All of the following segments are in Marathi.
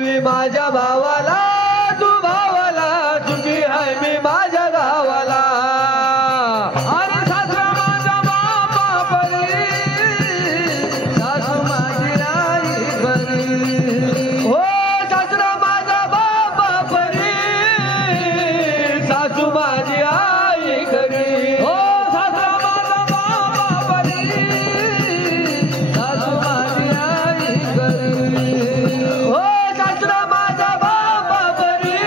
देवी माझ्या भावाला तू भावाला सुखी आहे मी माझ्या गावाला अरे सासरा माझा बापा परी सासू माझी आई घरी हो सासरा माझा बाबा परी सासू माझी आई घरी हो सासरा माझा बापा परी सासू माझी आई घरी हो सासरा माझा बाबा परी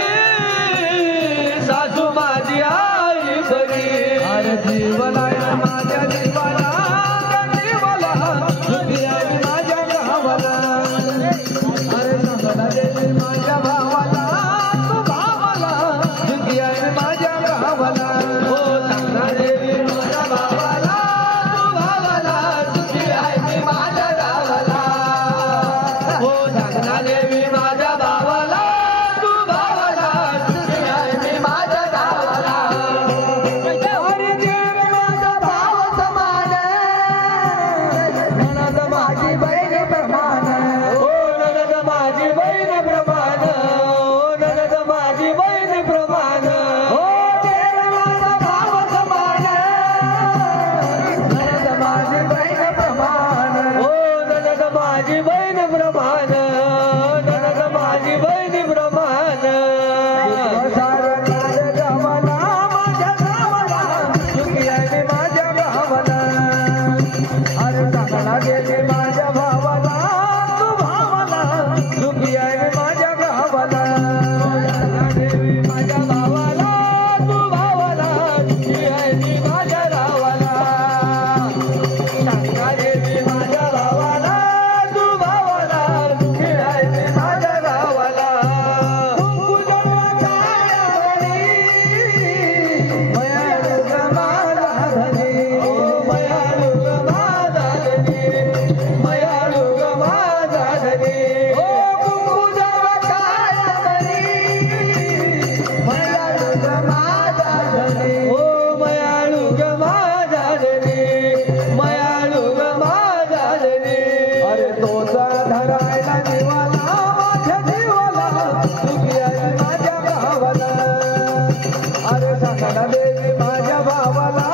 सासू माझी आई घरी अरे जीवला माझ्या जीवाला जीवाला सुखी आहे माझ्या गावाला अरे सांगला देवी माझ्या भावाला तू भावाला सुखी आहे माझ्या गावाला हो सांगना देवी माझ्या भावाला तू भावाला सुखी आहे मी माझ्या गावाला हो सांगना देवी माझ्या भावाला तू भावाला सुखी आहे मी माझ्या गावाला अरे देव माझा भाव समान नणद माझी बहीण प्रमाण हो ननद माझी बहीण प्रमाण हो ननद माझी बहीण प्रमाण हो देव माझा भाव समान नणद माझी बहीण प्रमाण हो ननद माझी बहीण प्रमाण ननद माझी बहीण प्रमाण सारं काळ गावाला माझ्या गावाला सुखी आहे माझ्या गावाला अरे सांगना देवी माझ्या भावाला तू भावाला सुखी आहे माझ्या गावाला सांगना देवी माझ्या भावाला तू भावाला सुखी आहे मी माझ्या गावाला सांगना देवी माझ्या भावाला तू भावाला सुखी आहे मी माझ्या गावाला कुंकू जळवा काळ्यावरी मयाळू ग माझा धनी मयाळू ग माझा धनी मयाळू ग माझा धनी ओ कुंकू जळवा काळ्यावरी मयाळू ग माझा धनी हो मयाळू ग माझा धनी मयाळू ग माझा धनी अरे तोचा धरायला जीवाला माझ्या जीवाला सुखी आहे माझ्या भावाला अरे सांगना देवी माझ्या भावाला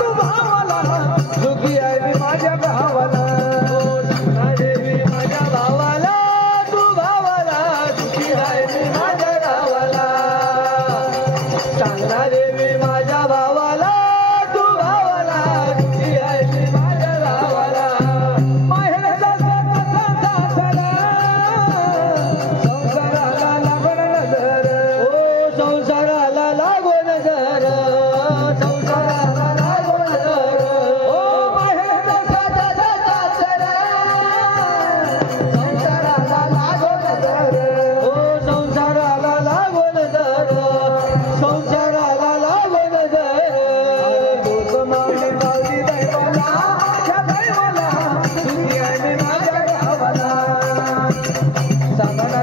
तू भावाला सुखी आहे माझ्या भावाला हो सांगना देवी माझ्या भावाला तू भावाला सुखी आहे मी माझ्या गावाला सांगना देवी माझ्या भावाला तू भावाला सुखी आहे मी माझ्या गावाला माहेरचा स्वतःचा सासरा संसाराला लागण नजर ओ संसाराला लागून जर संसाराला लागून जर ओ माहेरचा स्वतःचा सासरा संसाराला लागण नजर ओ संसाराला लागून जर संसाराला लागून जर तूच मावली मावली दैवाला माझ्या दैवाला सुखी आहे मी माझ्या गावाला सांगना